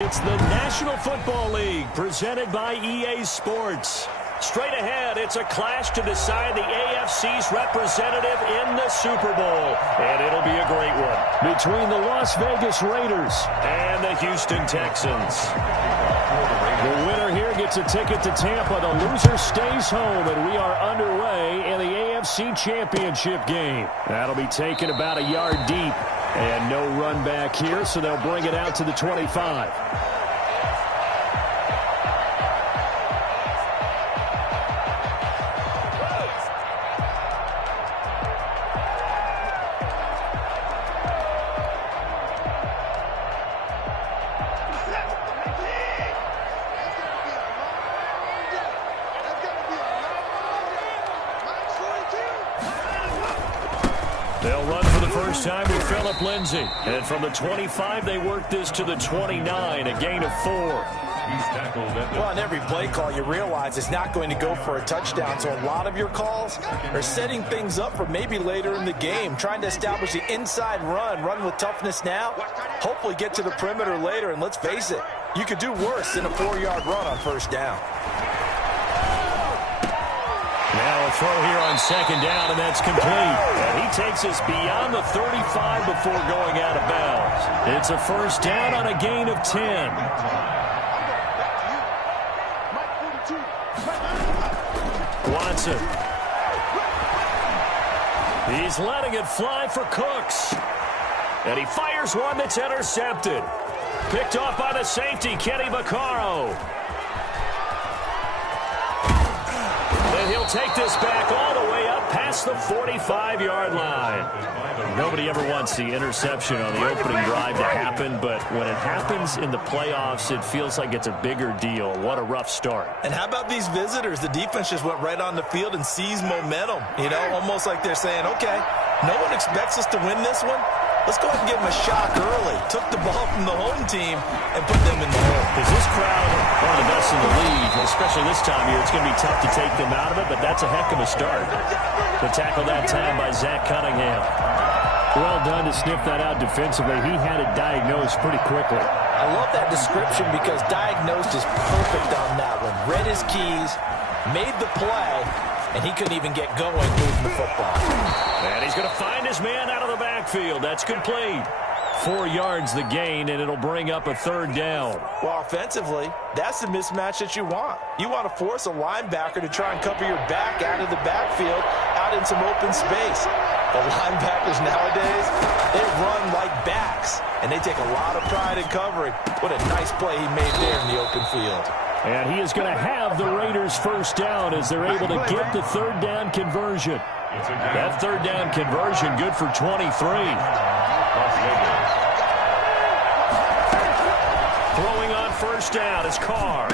It's the National Football League presented by EA Sports. Straight ahead, it's a clash to decide the AFC's representative in the Super Bowl. And it'll be a great one between the Las Vegas Raiders and the Houston Texans. The winner here gets a ticket to Tampa. The loser stays home, and we are underway in the AFC Championship game. That'll be taken about a yard deep. And no run back here, so they'll bring it out to the 25. They'll run for the first time with Phillip Lindsay. And from the 25, they work this to the 29, a gain of 4. Well, on every play call, you realize it's not going to go for a touchdown. So a lot of your calls are setting things up for maybe later in the game, trying to establish the inside run with toughness now, hopefully get to the perimeter later. And let's face it, you could do worse than a 4-yard run on first down. Now a throw here on second down, and that's complete. And he takes us beyond the 35 before going out of bounds. It's a first down on a gain of 10. Watson. He's letting it fly for Cooks. And he fires one that's intercepted. Picked off by the safety, Kenny Vaccaro. And he'll take this back all the way up past the 45-yard line. Nobody ever wants the interception on the opening drive to happen, but when it happens in the playoffs, it feels like it's a bigger deal. What a rough start. And how about these visitors? The defense just went right on the field and seized momentum. You know, almost like they're saying, okay, no one expects us to win this one. Let's go ahead and give them a shock early. Took the ball from the home team and put them in the hole. Is this crowd one of the best in the league, especially this time of year? It's going to be tough to take them out of it, but that's a heck of a start. The tackle that time by Zach Cunningham. Well done to sniff that out defensively. He had it diagnosed pretty quickly. I love that description because diagnosed is perfect on that one. Read his keys, made the play, and he couldn't even get going moving the football. And he's going to find his man out of the backfield. That's complete. 4 yards the gain, and it'll bring up a third down. Well, offensively, that's the mismatch that you want. You want to force a linebacker to try and cover your back out of the backfield, out in some open space. The linebackers nowadays, they run like backs, and they take a lot of pride in covering. What a nice play he made there in the open field. And he is going to have the Raiders first down as they're able to get the third down conversion. That third down conversion good for 23. Throwing on first down is Carr.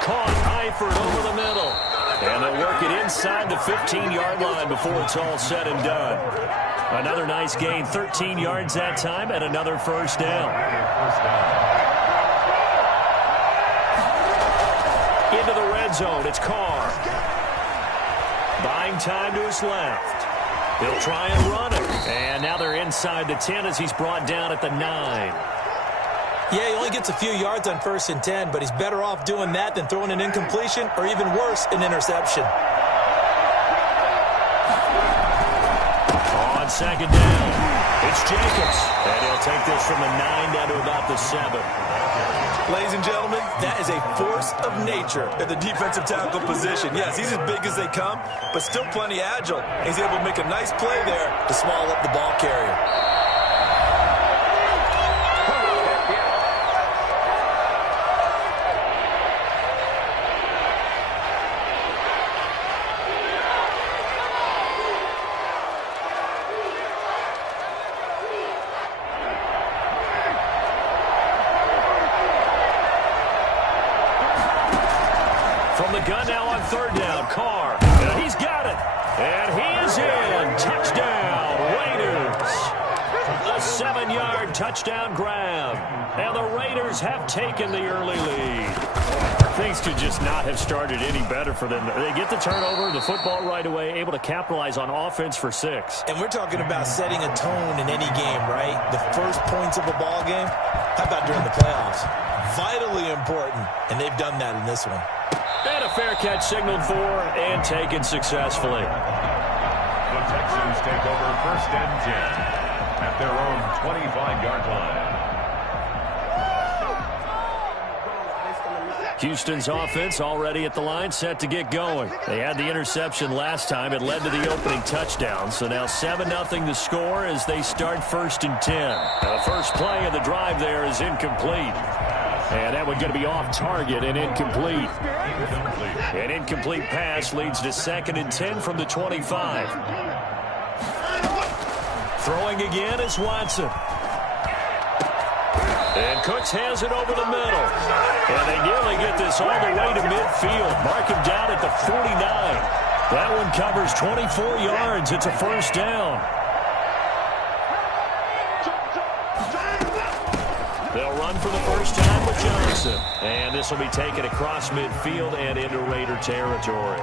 Caught Eifert over the middle. And they'll work it inside the 15-yard line before it's all said and done. Another nice gain, 13 yards that time, and another first down. Into the red zone, it's Carr. Buying time to his left. He'll try and run it. And now they're inside the 10 as he's brought down at the 9. Yeah, he only gets a few yards on 1st and 10, but he's better off doing that than throwing an incompletion or even worse, an interception. On second down, it's Jacobs. And he'll take this from the 9 down to about the 7. Ladies and gentlemen, that is a force of nature at the defensive tackle position. Yes, he's as big as they come, but still plenty agile. He's able to make a nice play there to swallow up the ball carrier. From the gun now on third down, Carr. And he's got it. And he is in. Touchdown, Raiders. A 7-yard touchdown grab. And the Raiders have taken the early lead. Things could just not have started any better for them. They get the turnover, the football right away, able to capitalize on offense for 6. And we're talking about setting a tone in any game, right? The first points of a ball game. How about during the playoffs? Vitally important, and they've done that in this one. And a fair catch signaled for and taken successfully. The Texans take over 1st and 10 at their own 25-yard line. Houston's offense already at the line, set to get going. They had the interception last time. It led to the opening touchdown. So now 7-0 the score as they start 1st and 10. The first play of the drive there is incomplete. And that one going to be off target and incomplete. An incomplete pass leads to 2nd and 10 from the 25. Throwing again is Watson. And Cooks has it over the middle. And they nearly get this all the way to midfield. Mark him down at the 49. That one covers 24 yards. It's a 1st down. They'll run for the first time with Johnson. And this will be taken across midfield and into Raider territory.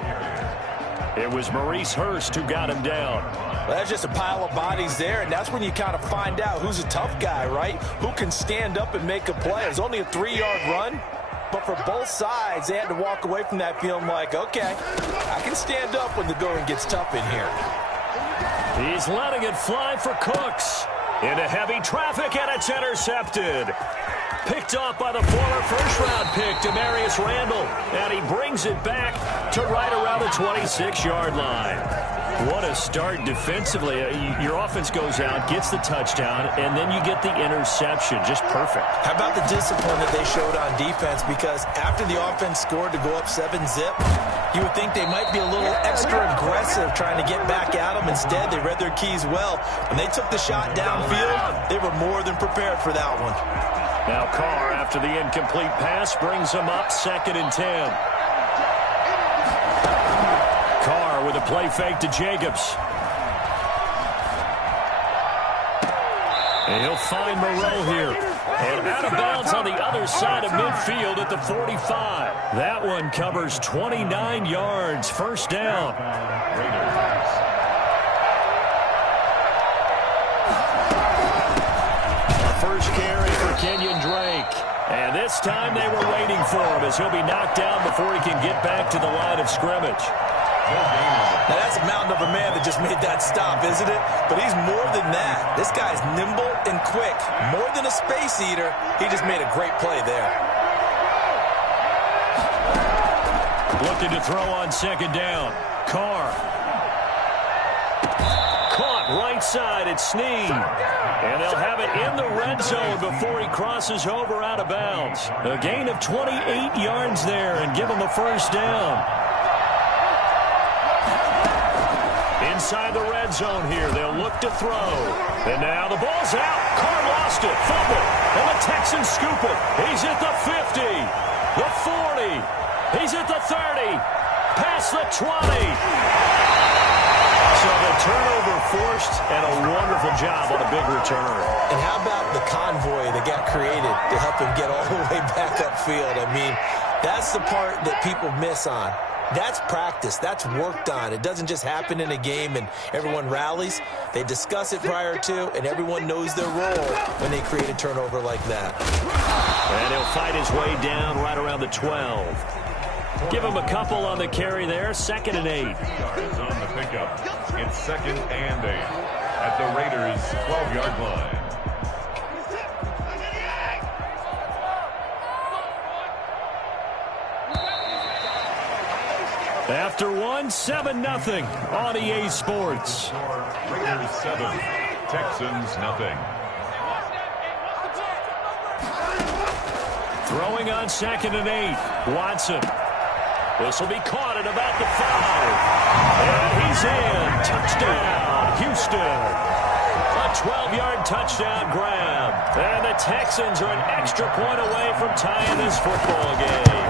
It was Maurice Hurst who got him down. Well, that's just a pile of bodies there, and that's when you kind of find out who's a tough guy, right? Who can stand up and make a play. It was only a 3-yard run, but for both sides, they had to walk away from that feeling like, okay, I can stand up when the going gets tough in here. He's letting it fly for Cooks. Into heavy traffic, and it's intercepted. Picked off by the former first-round pick, Demarius Randall. And he brings it back to right around the 26-yard line. What a start defensively. Your offense goes out, gets the touchdown, and then you get the interception. Just perfect. How about the discipline that they showed on defense? Because after the offense scored to go up 7-zip, you would think they might be a little extra aggressive trying to get back at them. Instead, they read their keys well. When they took the shot downfield, they were more than prepared for that one. Now Carr, after the incomplete pass, brings them up 2nd and 10. Carr with a play fake to Jacobs. And he'll find Moreau here. And out of bounds on the other side of midfield at the 45. That one covers 29 yards. 1st down. First carry for Kenyon Drake. And this time they were waiting for him as he'll be knocked down before he can get back to the line of scrimmage. Now that's a mountain of a man that just made that stop, isn't it? But he's more than that. This guy's nimble and quick. More than a space eater, he just made a great play there. Looking to throw on 2nd down. Carr. Caught right side at Snead. And they'll have it in the red zone before he crosses over out of bounds. A gain of 28 yards there and give him a 1st down. Inside the red zone here, they'll look to throw. And now the ball's out. Carr lost it. Fumble. And the Texans scoop it. He's at the 50. The 40. He's at the 30. Past the 20. So the turnover forced and a wonderful job on a big return. And how about the convoy that got created to help him get all the way back upfield? I mean, that's the part that people miss on. That's practice. That's worked on. It doesn't just happen in a game and everyone rallies. They discuss it prior to, and everyone knows their role when they create a turnover like that. And he'll fight his way down right around the 12. Give him a couple on the carry there. 2nd and 8. Yards on the pickup. It's 2nd and 8 at the Raiders' 12-yard line. After one, 7-0 on EA Sports. Raiders 7, Texans 0. Throwing on 2nd and 8. Watson. This will be caught at about the 5. And he's in. Touchdown, Houston. A 12-yard touchdown grab. And the Texans are an extra point away from tying this football game.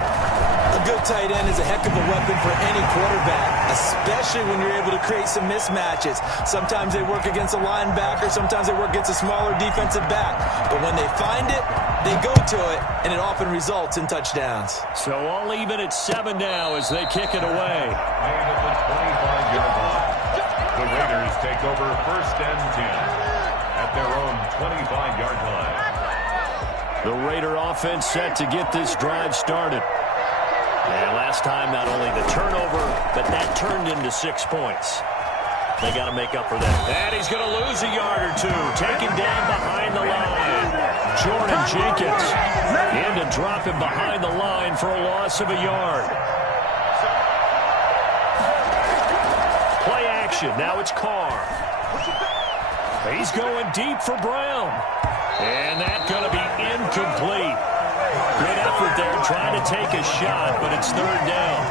A good tight end is a heck of a weapon for any quarterback, especially when you're able to create some mismatches. Sometimes they work against a linebacker, sometimes they work against a smaller defensive back. But when they find it, they go to it, and it often results in touchdowns. So all even at 7 now as they kick it away. And at the 25-yard line, the Raiders take over 1st and 10 at their own 25-yard line. The Raider offense set to get this drive started. And last time, not only the turnover, but that turned into 6 points. They got to make up for that. And he's going to lose a yard or two. Taken down behind the line. Jordan Jenkins in to drop him behind the line for a loss of a yard. Play action. Now it's Carr. He's going deep for Brown. And that's going to be incomplete. Good effort there trying to take a shot, but it's third down.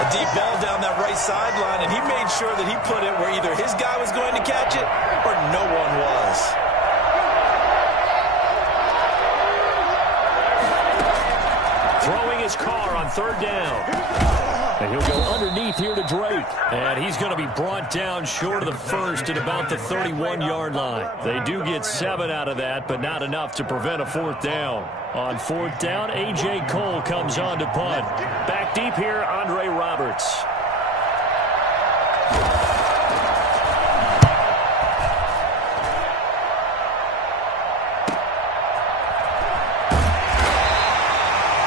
A deep ball down that right sideline, and he made sure that he put it where either his guy was going to catch it or no one was. Throwing his car on third down. And he'll go underneath here to Drake. And he's going to be brought down short of the first at about the 31-yard line. They do get 7 out of that, but not enough to prevent a fourth down. On fourth down, A.J. Cole comes on to punt. Back deep here, Andre Roberts.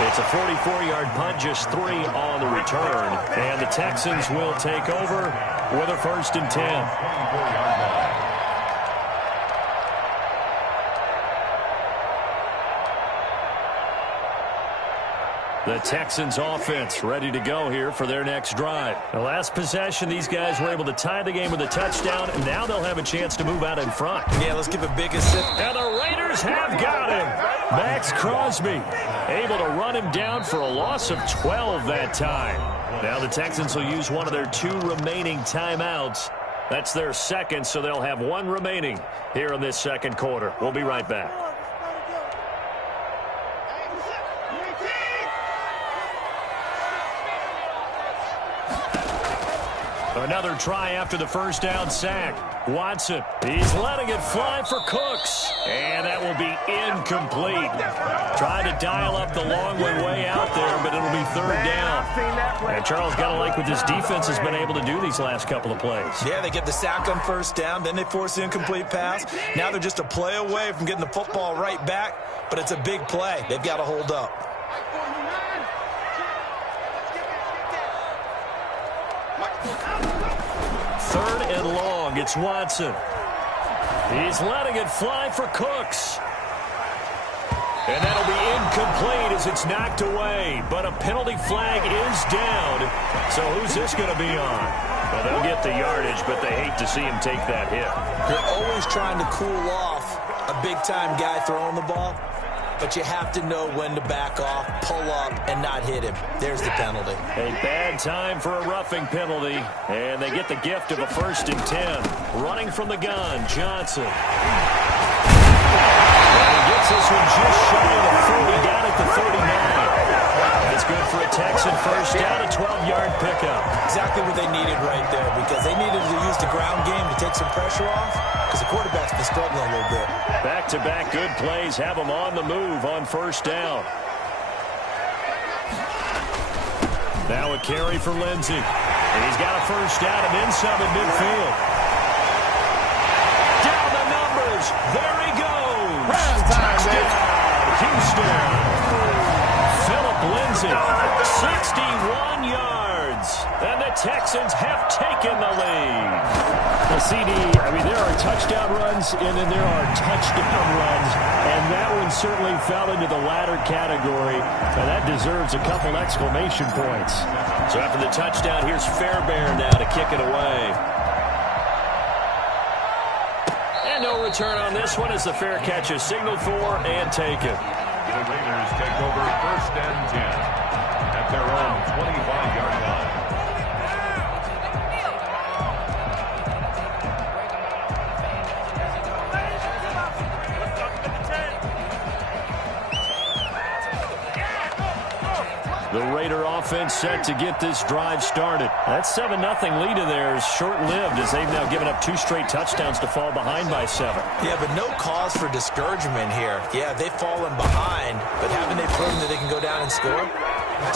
It's a 44-yard punt, just 3 on the return. And the Texans will take over with a 1st and 10. The Texans offense ready to go here for their next drive. The last possession, these guys were able to tie the game with a touchdown, and now they'll have a chance to move out in front. Yeah, let's give a big assist. And the Raiders have got him. Max Crosby able to run him down for a loss of 12 that time. Now the Texans will use one of their 2 remaining timeouts. That's their second, so they'll have 1 remaining here in this second quarter. We'll be right back. Another try after the first down sack. Watson, he's letting it fly for Cooks. And that will be incomplete. Trying to dial up the long way out there, but it'll be third down. And Charles, got to like what this defense has been able to do these last couple of plays. Yeah, they get the sack on first down, then they force the incomplete pass. Now they're just a play away from getting the football right back, but it's a big play. They've got to hold up. Third and long, it's Watson. He's letting it fly for Cooks. And that'll be incomplete as it's knocked away. But a penalty flag is down. So who's this going to be on? Well, they'll get the yardage, but they hate to see him take that hit. You're always trying to cool off a big-time guy throwing the ball. But you have to know when to back off, pull up, and not hit him. There's the penalty. A bad time for a roughing penalty. And they get the gift of a 1st and 10. Running from the gun, Johnson. And he gets this one just shy of the 40, down at the 39. That's good for a Texan first down, a 12-yard pickup. Exactly what they needed right there, because they needed to use the ground game to take some pressure off, because the quarterback's been struggling a little bit. Back-to-back good plays have them on the move on first down. Now a carry for Lindsey. And he's got a first down and then some at midfield. Down the numbers. There he goes. Touchdown, Houston. Philip Lindsey, 61 yards. And the Texans have taken the lead. The CD, I mean, there are touchdown runs, and then there are touchdown runs, and that one certainly fell into the latter category, and that deserves a couple exclamation points. So after the touchdown, here's Fairbairn now to kick it away. And no return on this one as the fair catch is signaled for and taken. The Raiders take over 1st and 10 at their own 25-yard line. The Raider offense set to get this drive started. That 7-0 lead of theirs short-lived as they've now given up 2 straight touchdowns to fall behind by 7. Yeah, but no cause for discouragement here. Yeah, they've fallen behind, but haven't they proven that they can go down and score?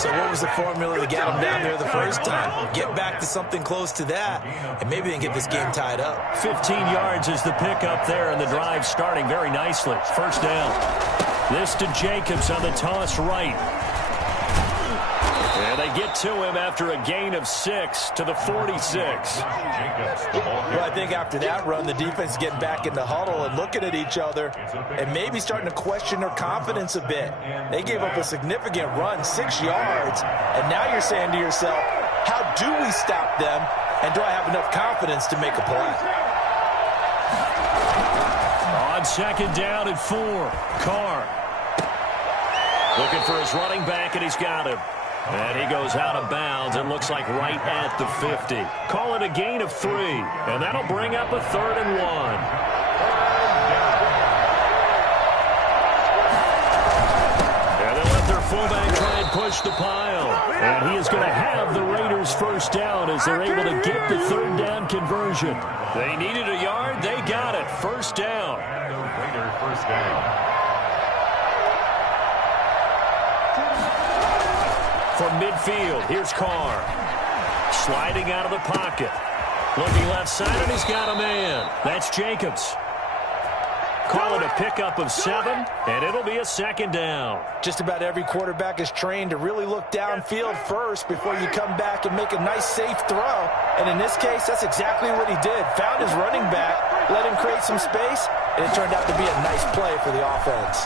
So what was the formula to get them down there the first time? Get back to something close to that, and maybe they can get this game tied up. 15 yards is the pickup there, and the drive starting very nicely. First down. This to Jacobs on the toss right. And they get to him after a gain of 6 to the 46. Well, I think after that run, the defense is getting back in the huddle and looking at each other and maybe starting to question their confidence a bit. They gave up a significant run, 6 yards, and now you're saying to yourself, how do we stop them, and do I have enough confidence to make a play? On second down and 4, Carr. Looking for his running back, and he's got him. And he goes out of bounds. It looks like right at the 50. Call it a gain of 3. And that'll bring up a 3rd and 1. And they'll let their fullback try and push the pile. And he is going to have the Raiders first down as they're able to get the 3rd down conversion. They needed a yard. They got it. First down. Raider first down. From midfield, here's Carr. Sliding out of the pocket. Looking left side, and he's got a man. That's Jacobs. Call it a pickup of 7, and it'll be a 2nd down. Just about every quarterback is trained to really look downfield first before you come back and make a nice, safe throw. And in this case, that's exactly what he did. Found his running back, let him create some space, and it turned out to be a nice play for the offense.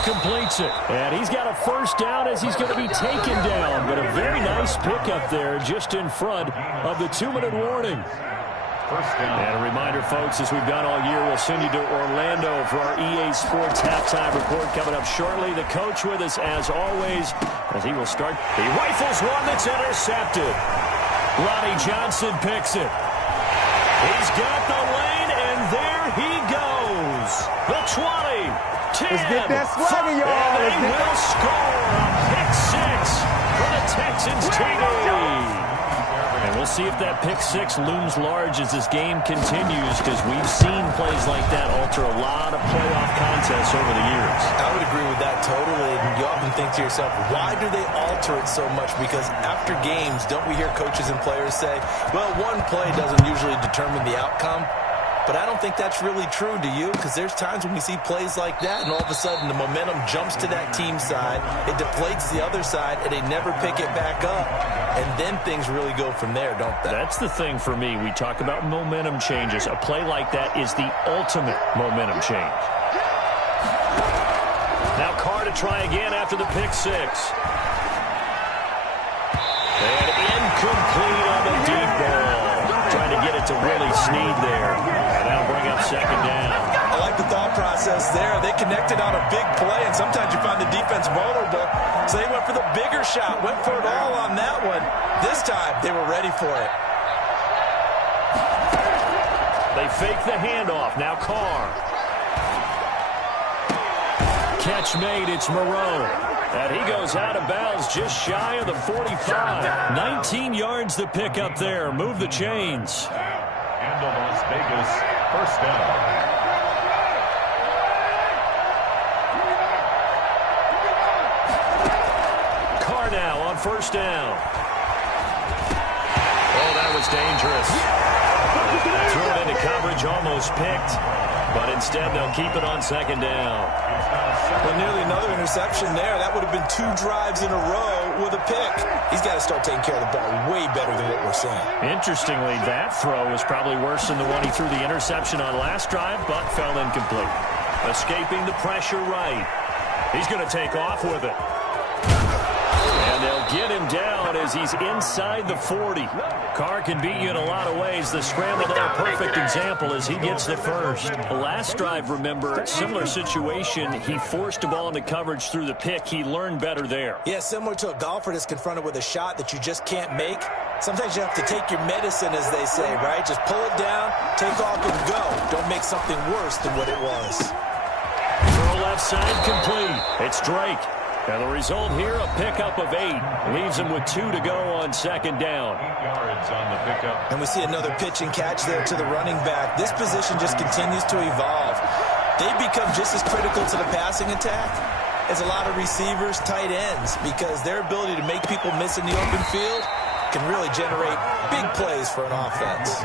Completes it, and he's got a first down as he's going to be taken down, but a very nice pickup there just in front of the 2-minute warning. And a reminder, folks, as we've done all year, we'll send you to Orlando for our EA Sports halftime report coming up shortly. The coach with us, as always, as he will start. He rifles one that's intercepted. Ronnie Johnson picks it. He's got the lane, and there he goes. The 20. 10, let's get that swagger, y'all. And they will score a pick 6 for the Texans TD. And we'll see if that pick 6 looms large as this game continues, because we've seen plays like that alter a lot of playoff contests over the years. I would agree with that totally. And you often think to yourself, why do they alter it so much? Because after games, don't we hear coaches and players say, well, one play doesn't usually determine the outcome? But I don't think that's really true, do you? Because there's times when we see plays like that, and all of a sudden the momentum jumps to that team side, it deflates the other side, and they never pick it back up. And then things really go from there, don't they? That's the thing for me. We talk about momentum changes. A play like that is the ultimate momentum change. Now Carr to try again after the pick 6. And incomplete on the deep ball. Trying to get it to Willie Snead there. And that'll bring up 2nd down. I like the thought process there. They connected on a big play, and sometimes you find the defense vulnerable. So they went for the bigger shot, went for it all on that one. This time, they were ready for it. They fake the handoff. Now Carr. Catch made. It's Moreau. And he goes out of bounds just shy of the 45. 19 yards to pick up there. Move the chains. And the Las Vegas first down. Carr now on first down. Oh, that was dangerous. Threw it into coverage, almost picked. But instead, they'll keep it on 2nd down. But nearly another interception there. That would have been 2 drives in a row with a pick. He's got to start taking care of the ball way better than what we're seeing. Interestingly, that throw was probably worse than the one he threw the interception on last drive, but fell incomplete. Escaping the pressure right. He's going to take off with it. And they'll get him down as he's inside the 40. Carr can beat you in a lot of ways. The scramble there, perfect example as he gets the first. Last drive, remember, similar situation. He forced the ball into coverage through the pick. He learned better there. Yeah, similar to a golfer that's confronted with a shot that you just can't make. Sometimes you have to take your medicine, as they say, right? Just pull it down, take off, and go. Don't make something worse than what it was. Throw left side complete. It's Drake. And the result here, a pickup of 8. Leaves him with 2 to go on 2nd down. 8 yards on the pickup. And we see another pitch and catch there to the running back. This position just continues to evolve. They become just as critical to the passing attack as a lot of receivers, tight ends, because their ability to make people miss in the open field can really generate big plays for an offense.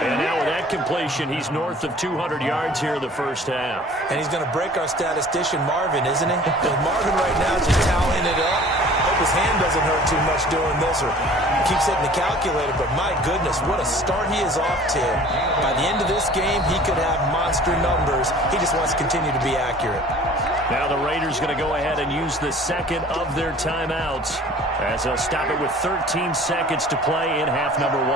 And now with that completion, he's north of 200 yards here in the first half. And he's going to break our statistician Marvin, isn't he? Because Marvin right now is just tallying it up. Hope his hand doesn't hurt too much doing this or keeps hitting the calculator. But my goodness, what a start he is off to. By the end of this game, he could have monster numbers. He just wants to continue to be accurate. Now the Raiders going to go ahead and use the second of their timeouts as they'll stop it with 13 seconds to play in half number 1.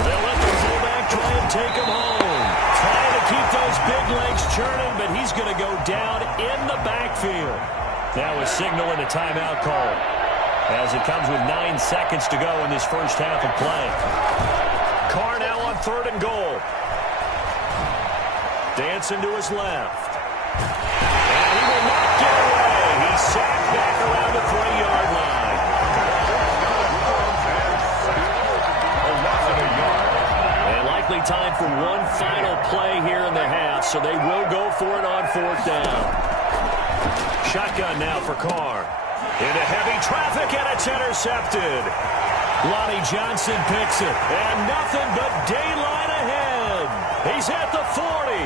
They'll let the fullback try and take him home. Trying to keep those big legs churning, but he's going to go down in the backfield. Now a signal and a timeout call as it comes with 9 seconds to go in this first half of play. Carr now on 3rd and goal. Dancing to his left. And he will not get away. He's sacked back around the 3-yard line. And likely time for one final play here in the half, so they will go for it on 4th down. Shotgun now for Carr. Into heavy traffic, and it's intercepted. Lonnie Johnson picks it, and nothing but daylight ahead. He's at the 40,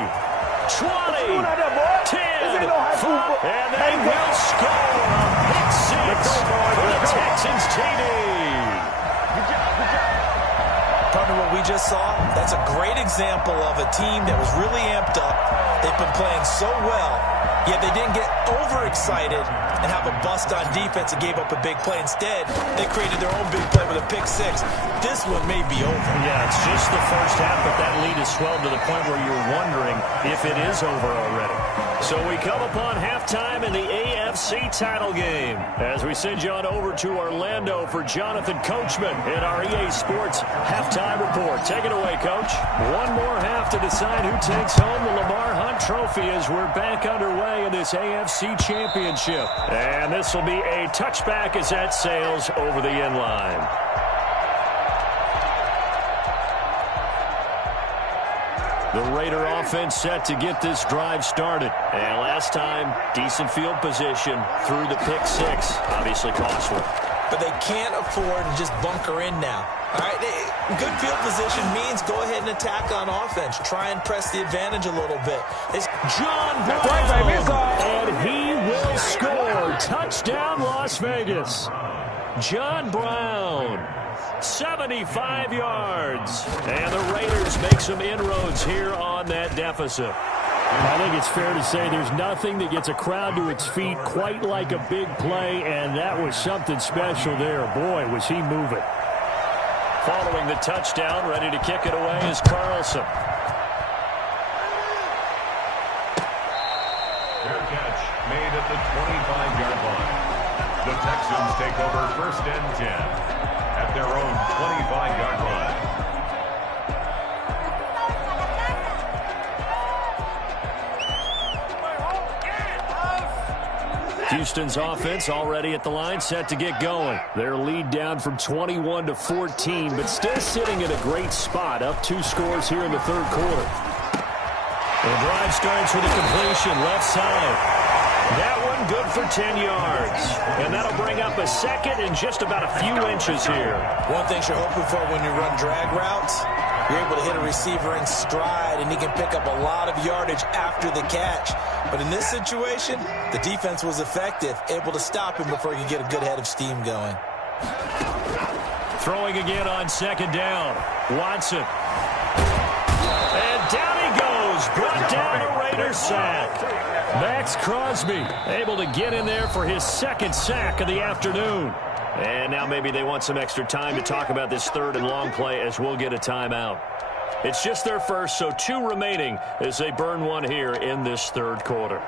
20, 10, 5, and they will score a pick 6 for the Texans TD. Partner, what we just saw, that's a great example of a team that was really amped up. They've been playing so well, yet they didn't get overexcited and have a bust on defense and gave up a big play. Instead, they created their own big play with a pick 6. This one may be over. Yeah, it's just the first half, but that lead has swelled to the point where you're wondering if it is over already. So we come upon halftime in the AFC title game as we send you on over to Orlando for Jonathan Coachman in our EA Sports halftime report. Take it away, Coach. One more half to decide who takes home the Lamar Hunt Trophy as we're back underway in this AFC Championship. And this will be a touchback as that sails over the end line. The Raider offense set to get this drive started. And last time, decent field position through the pick 6. Obviously costly. But they can't afford to just bunker in now. All right, good field position means go ahead and attack on offense. Try and press the advantage a little bit. It's John Brown, and he will score. Touchdown, Las Vegas. John Brown, 75 yards. And the Raiders make some inroads here on that deficit. I think it's fair to say there's nothing that gets a crowd to its feet quite like a big play, and that was something special there. Boy, was he moving. Following the touchdown, ready to kick it away is Carlson. Fair catch made at the 25-yard line. The Texans take over 1st and 10 at their own 25-yard line. Houston's offense already at the line, set to get going. Their lead down from 21 to 14, but still sitting at a great spot, up 2 scores here in the 3rd quarter. The drive starts with a completion, left side. That one good for 10 yards. And that'll bring up a second in just about a few inches here. one thing you're hoping for when you run drag routes, you're able to hit a receiver in stride, and he can pick up a lot of yardage after the catch. But in this situation, the defense was effective, able to stop him before he could get a good head of steam going. Throwing again on 2nd down. Watson. And down he goes. Brought down a Raider sack. Max Crosby able to get in there for his 2nd sack of the afternoon. And now maybe they want some extra time to talk about this 3rd and long play as we'll get a timeout. It's just their first, so 2 remaining as they burn one here in this 3rd quarter.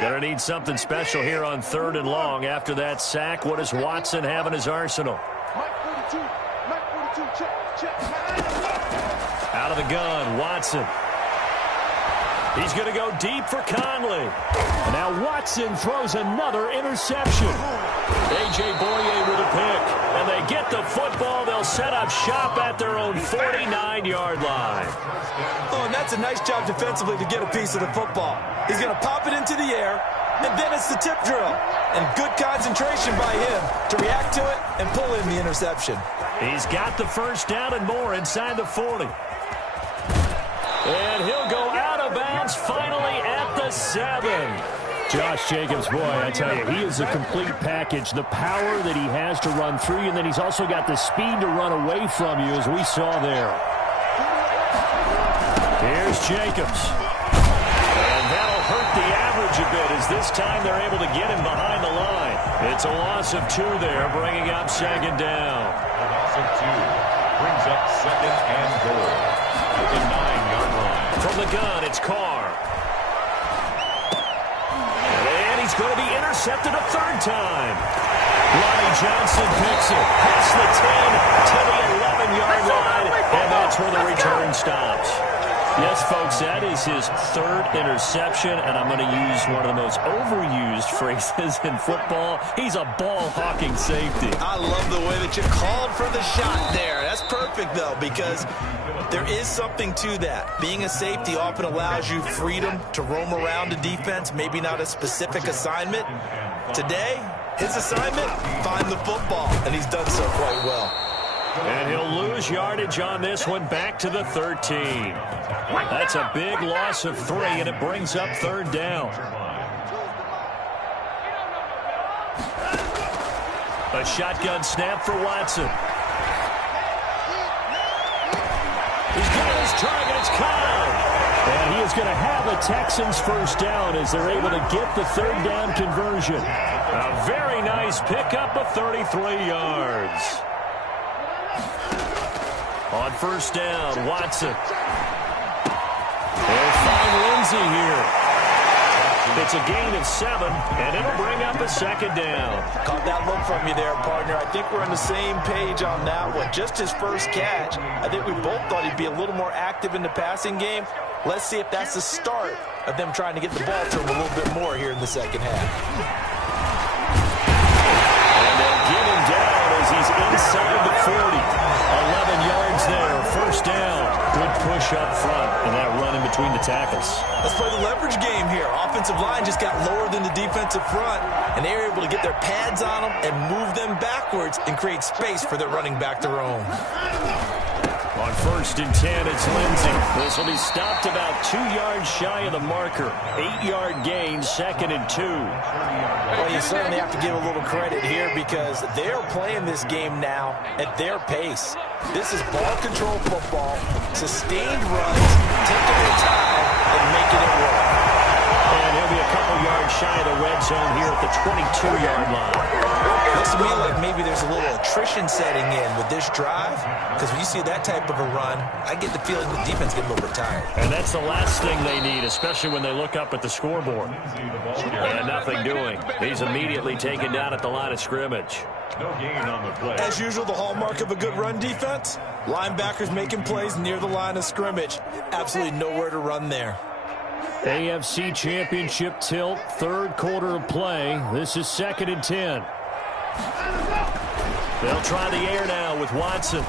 Gonna need something special here on 3rd and long. After that sack, what does Watson have in his arsenal? Out of the gun, Watson. He's going to go deep for Conley. And now Watson throws another interception. A.J. Boye with a pick. And they get the football. They'll set up shop at their own 49-yard line. Oh, and it's a nice job defensively to get a piece of the football. He's going to pop it into the air, and then it's the tip drill. And good concentration by him to react to it and pull in the interception. He's got the first down and more inside the 40. And he'll go out of bounds finally at the 7. Josh Jacobs, boy, I tell you, he is a complete package. The power that he has to run through you, and then he's also got the speed to run away from you, as we saw there. Here's Jacobs. And that'll hurt the average a bit, as this time they're able to get him behind the line. It's a loss of 2 there, bringing up second down. A loss of 2 brings up second and goal at the 9-yard line. From the gun, it's Carr. And he's going to be intercepted a 3rd time. Lonnie Johnson picks it past the 10 to the 11-yard line, and that's where the return stops. Yes, folks, that is his 3rd interception, and I'm going to use one of the most overused phrases in football. He's a ball-hawking safety. I love the way that you called for the shot there. That's perfect, though, because there is something to that. Being a safety often allows you freedom to roam around a defense, maybe not a specific assignment. Today, his assignment, find the football, and he's done so quite well. And he'll lose yardage on this one, back to the 13. That's a big loss of 3, and it brings up 3rd down. A shotgun snap for Watson. He's got his target. It's caught. And he is going to have the Texans first down as they're able to get the 3rd down conversion. A very nice pickup of 33 yards. On first down, Watson. They'll find Lindsey here. It's a gain of 7, and it'll bring up a 2nd down. Caught that look from you there, partner. I think we're on the same page on that one. Just his first catch. I think we both thought he'd be a little more active in the passing game. Let's see if that's the start of them trying to get the ball to him a little bit more here in the second half. And they'll get him down as he's inside the 40. 11 yards there, first down. Good push up front, and that run in between the tackles. Let's play the leverage game here. Offensive line just got lower than the defensive front, and they were able to get their pads on them and move them backwards and create space for their running back to roam. On first and 10, it's Lindsey. This will be stopped about 2 yards shy of the marker. 8-yard gain, 2nd and 2. Well, you certainly have to give a little credit here because they're playing this game now at their pace. This is ball control football, sustained runs, taking their time, and making it work. And he'll be a couple yards shy of the red zone here at the 22-yard line. Looks to me like maybe there's a little attrition setting in with this drive, because when you see that type of a run, I get the feeling the defense getting a little bit tired. And that's the last thing they need, especially when they look up at the scoreboard. And nothing doing. He's immediately taken down at the line of scrimmage. No gain on the play. As usual, the hallmark of a good run defense, linebackers making plays near the line of scrimmage. Absolutely nowhere to run there. AFC Championship tilt, 3rd quarter of play. This is 2nd and 10. They'll try the air now with Watson.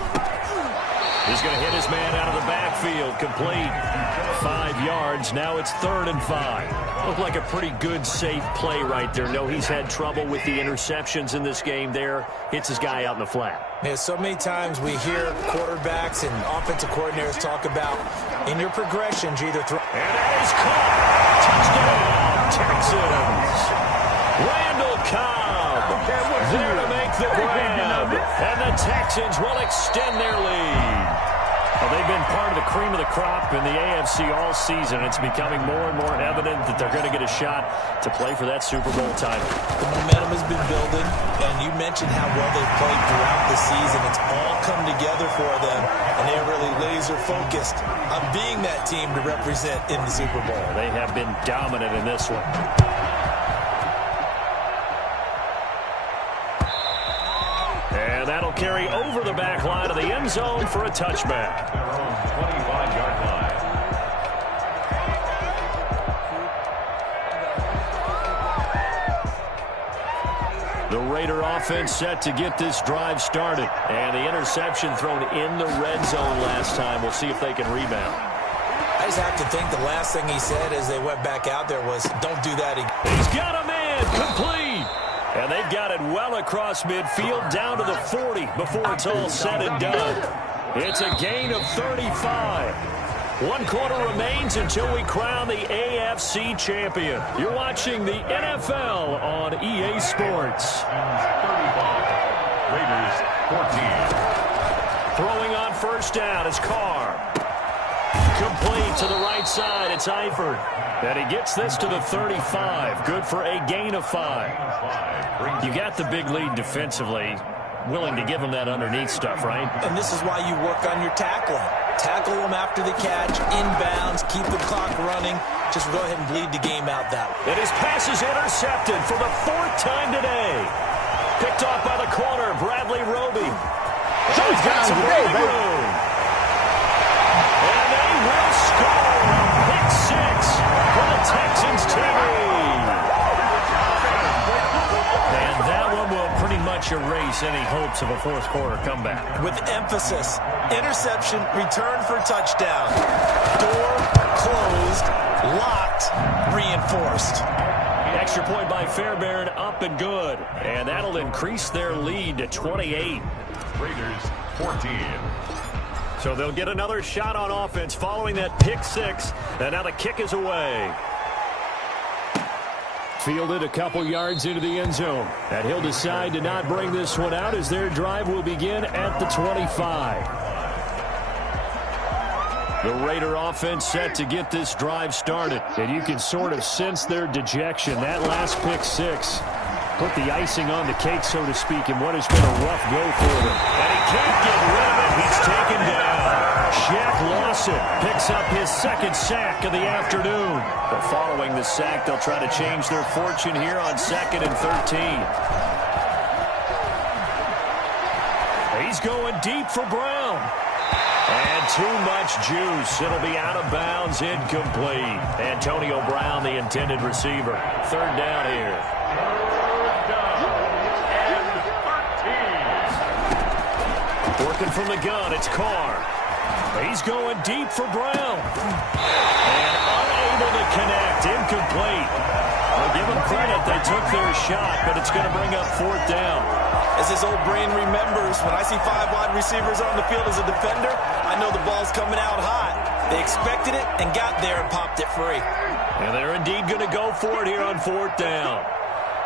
He's going to hit his man out of the backfield. Complete. 5 yards. Now it's 3rd and 5. Looked like a pretty good, safe play right there. No, he's had trouble with the interceptions in this game there. Hits his guy out in the flat. Yeah, so many times we hear quarterbacks and offensive coordinators talk about in your progressions, you either throw. And that is caught. Touchdown, Texans. Randall Cobb there to make the grab. And the Texans will extend their lead. Well, they've been part of the cream of the crop in the AFC all season. It's becoming more and more evident that they're going to get a shot to play for that Super Bowl title. The momentum has been building, and you mentioned how well they've played throughout the season. It's all come together for them, and they're really laser-focused on being that team to represent in the Super Bowl. They have been dominant in this one. And that'll carry over the back line of the end zone for a touchback. Their own 25-yard line. The Raider offense set to get this drive started. And the interception thrown in the red zone last time. We'll see if they can rebound. I I just have to think the last thing he said as they went back out there was, don't do that again. He's got a man complete. And they've got it well across midfield down to the 40 before it's all said and done. It's a gain of 35. 1 quarter remains until we crown the AFC champion. You're watching the NFL on EA Sports. 35. Raiders 14. Throwing on first down is Carr. Complete to the right side. It's Eifert. And he gets this to the 35. Good for a gain of 5. You got the big lead defensively. Willing to give them that underneath stuff, right? And this is why you work on your tackling. Tackle them after the catch, inbounds, keep the clock running. Just go ahead and bleed the game out that way. And his pass is intercepted for the 4th time today. Picked off by the corner, Bradley Roby. He's got some breathing room. And they will score. Pick 6 for the Texans team. And that one will pretty much erase any hopes of a 4th quarter comeback. With emphasis, interception, return for touchdown. Door closed, locked, reinforced. Extra point by Fairbairn, up and good. And that'll increase their lead to 28. Raiders 14. So they'll get another shot on offense following that pick 6. And now the kick is away. Fielded a couple yards into the end zone. And he'll decide to not bring this one out as their drive will begin at the 25. The Raider offense set to get this drive started. And you can sort of sense their dejection. That last pick 6 put the icing on the cake, so to speak, in what has been a rough go for them. And he can't get rid of it. He's taken down. Shaq Lawson picks up his 2nd sack of the afternoon. But following the sack, they'll try to change their fortune here on 2nd and 13. He's going deep for Brown. And too much juice. It'll be out of bounds, incomplete. Antonio Brown, the intended receiver. 3rd down here. 3rd down and 13. Working from the gun, it's Carr. He's going deep for Brown. And unable to connect, incomplete. I'll give them credit, they took their shot, but it's going to bring up 4th down. As his old brain remembers, when I see 5 wide receivers on the field as a defender, I know the ball's coming out hot. They expected it and got there and popped it free. And they're indeed going to go for it here on 4th down.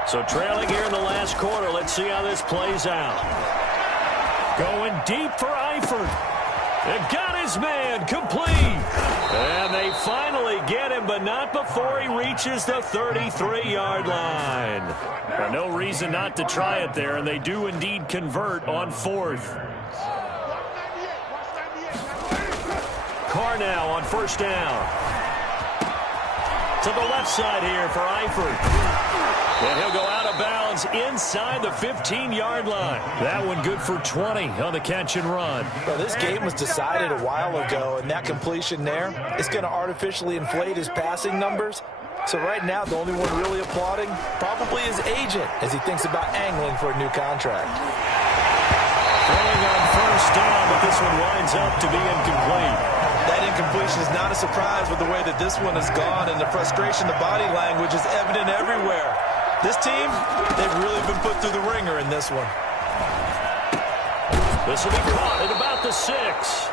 So trailing here in the last quarter, let's see how this plays out. Going deep for Eifert. They've got his man complete. And they finally get him, but not before he reaches the 33-yard line. Well, no reason not to try it there, and they do indeed convert on 4th. Carr now on 1st down. To the left side here for Eifert. And he'll go out of bounds inside the 15-yard line. That one good for 20 on the catch and run. Well, this game was decided a while ago, and that completion there is going to artificially inflate his passing numbers. So right now, the only one really applauding probably his agent as he thinks about angling for a new contract. Throwing on 1st down, but this one winds up to be incomplete. That incompletion is not a surprise with the way that this one has gone, and the frustration, the body language is evident everywhere. This team, they've really been put through the ringer in this one. This will be caught at about the 6.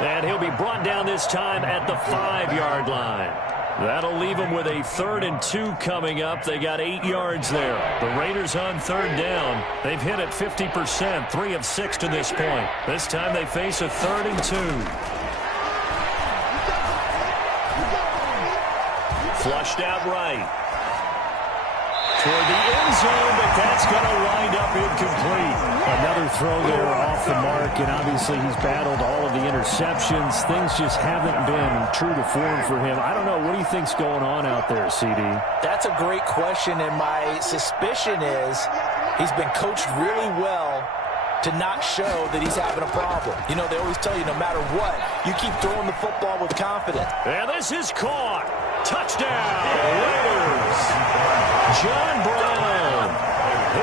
And he'll be brought down this time at the 5-yard line. That'll leave them with a 3rd and 2 coming up. They got 8 yards there. The Raiders on 3rd down. They've hit it 50%, 3 of 6 to this point. This time they face a 3rd and 2. Flushed out right. Toward the end zone, but that's going to wind up incomplete. Another throw there off the mark, and obviously he's battled all of the interceptions. Things just haven't been true to form for him. I don't know. What do you think's going on out there, CD? That's a great question, and my suspicion is he's been coached really well to not show that he's having a problem. You know, they always tell you no matter what, you keep throwing the football with confidence. And this is caught. Touchdown, Raiders. John Brown,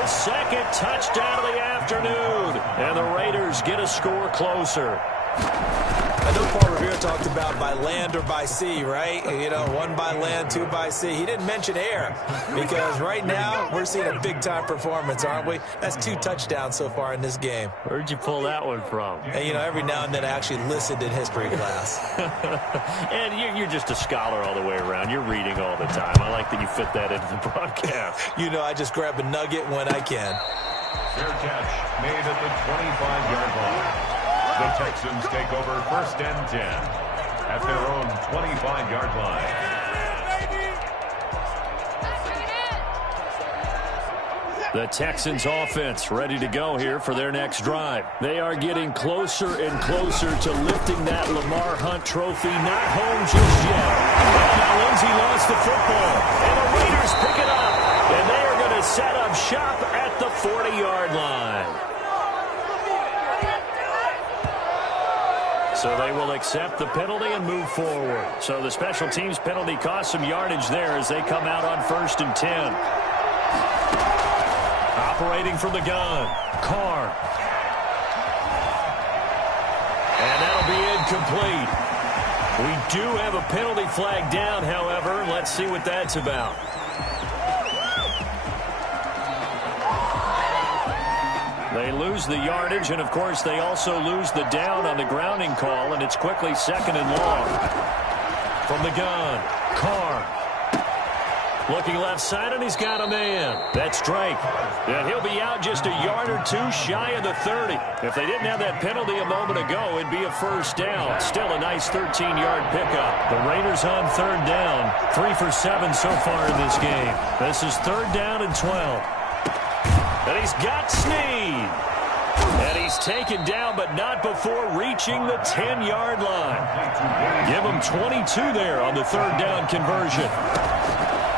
his 2nd touchdown of the afternoon. And the Raiders get a score closer. I know Paul Revere talked about by land or by sea, right? You know, 1 by land, 2 by sea. He didn't mention air because right now we're seeing a big-time performance, aren't we? That's 2 touchdowns so far in this game. Where'd you pull that one from? And, you know, every now and then I actually listened in history class. And you're just a scholar all the way around. You're reading all the time. I like that you fit that into the broadcast. You know, I just grab a nugget when I can. Fair catch made at the 25-yard line. The Texans take over 1st and 10 at their own 25-yard line. The Texans offense ready to go here for their next drive. They are getting closer and closer to lifting that Lamar Hunt trophy. Not home just yet. Now Lindsey lost the football, and the Raiders pick it up. And they are going to set up shop at the 40-yard line. So they will accept the penalty and move forward. So the special teams penalty cost some yardage there as they come out on 1st and 10. Operating from the gun, Carr. And that'll be incomplete. We do have a penalty flag down, however. Let's see what that's about. They lose the yardage, and, of course, they also lose the down on the grounding call, and it's quickly 2nd and long. From the gun, Carr. Looking left side, and he's got a man. That's Drake. And he'll be out just a yard or 2 shy of the 30. If they didn't have that penalty a moment ago, it'd be a 1st down. Still a nice 13-yard pickup. The Raiders on 3rd down. 3 for 7 so far in this game. This is 3rd down and 12. And he's got Snead. And he's taken down, but not before reaching the 10-yard line. Give him 22 there on the 3rd down conversion.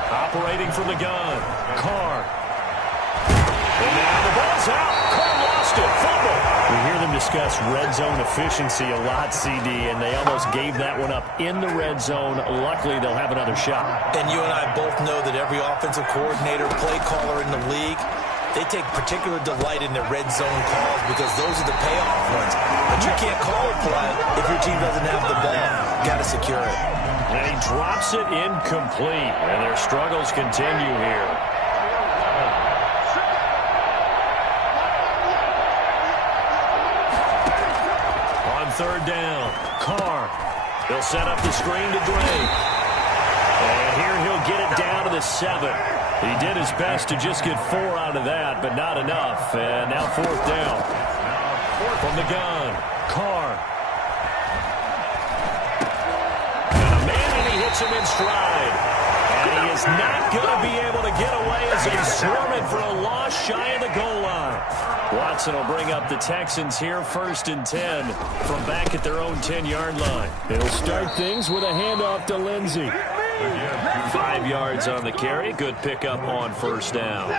Operating from the gun, Carr. And now the ball's out. Carr lost it. Fumble. We hear them discuss red zone efficiency a lot, CD, and they almost gave that one up in the red zone. Luckily, they'll have another shot. And you and I both know that every offensive coordinator, play caller in the league, they take particular delight in their red zone calls because those are the payoff ones. But you can't call a play if your team doesn't have the ball. Got to secure it. And he drops it incomplete, and their struggles continue here. On 3rd down, Carr. He'll set up the screen to Drake. And here he'll get it down to the 7. He did his best to just get 4 out of that, but not enough. And now 4th down. From the gun, Carr. Hits him in stride. And he is not going to be able to get away as he's swarming for a loss shy of the goal line. Watson will bring up the Texans here 1st and 10 from back at their own 10-yard line. They'll start things with a handoff to Lindsey. 5 yards on the carry. Good pickup on 1st down.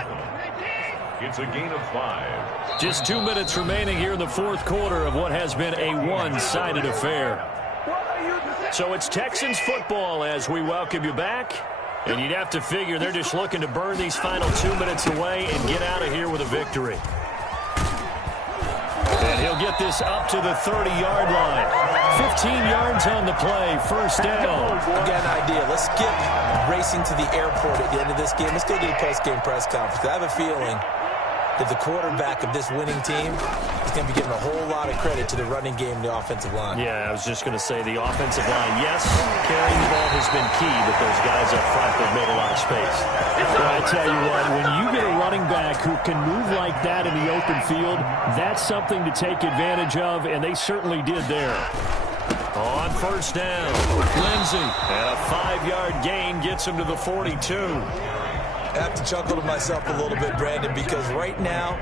It's a gain of 5. Just 2 minutes remaining here in the 4th quarter of what has been a one-sided affair. So it's Texans football as we welcome you back. And you'd have to figure they're just looking to burn these final 2 minutes away and get out of here with a victory. And he'll get this up to the 30-yard line. 15 yards on the play, 1st down. I've got an idea. Let's skip racing to the airport at the end of this game. Let's go to the post-game press conference. I have a feeling that the quarterback of this winning team is going to be getting a whole lot of credit to the running game and the offensive line. Yeah, I was just going to say the offensive line, yes, carrying the ball has been key, but those guys up front have made a lot of space. Well, I tell you what, when you get a running back who can move like that in the open field, that's something to take advantage of, and they certainly did there. On 1st down, Lindsey, and a 5-yard gain gets him to the 42. I have to chuckle to myself a little bit, Brandon, because right now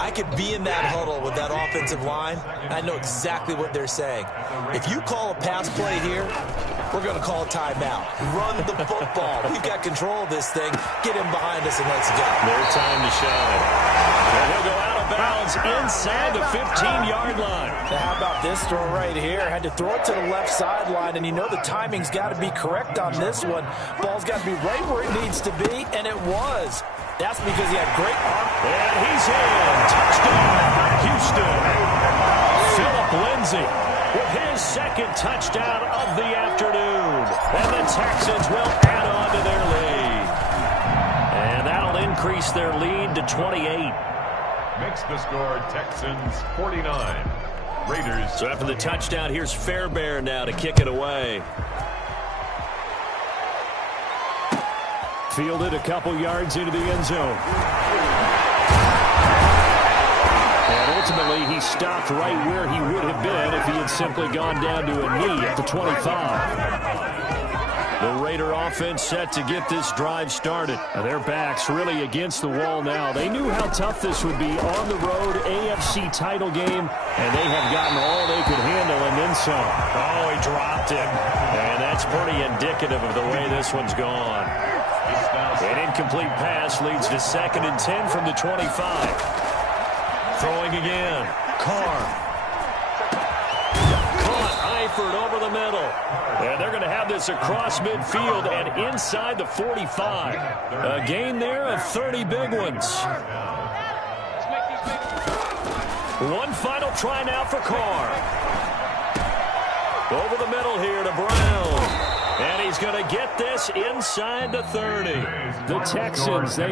I could be in that huddle with that offensive line. I know exactly what they're saying. If you call a pass play here, we're going to call a timeout. Run the football. We've got control of this thing. Get him behind us and let's go. Their time to shine. And he'll go out of bounds inside the 15-yard line. Now, how about this throw right here? Had to throw it to the left sideline, and you know the timing's got to be correct on this one. Ball's got to be right where it needs to be, and it was. That's because he had great arm. And he's in. Touchdown, Houston. Phillip Lindsay. with his second touchdown of the afternoon. And the Texans will add on to their lead. And that'll increase their lead to 28. Makes the score Texans 49. Raiders. So after the touchdown, here's Fairbairn now to kick it away. Fielded a couple yards into the end zone. And ultimately, he stopped right where he would have been if he had simply gone down to a knee at the 25. The Raider offense set to get this drive started. Their backs really against the wall now. They knew how tough this would be on the road, AFC title game, and they have gotten all they could handle and then some. Oh, he dropped him. And that's pretty indicative of the way this one's gone. An incomplete pass leads to 2nd and 10 from the 25. Throwing again. Carr. Caught Eifert over the middle. And they're going to have this across midfield and inside the 45. A gain there of 30 big ones. One final try now for Carr. Over the middle here to Brown. And he's going to get this inside the 30. The Texans, they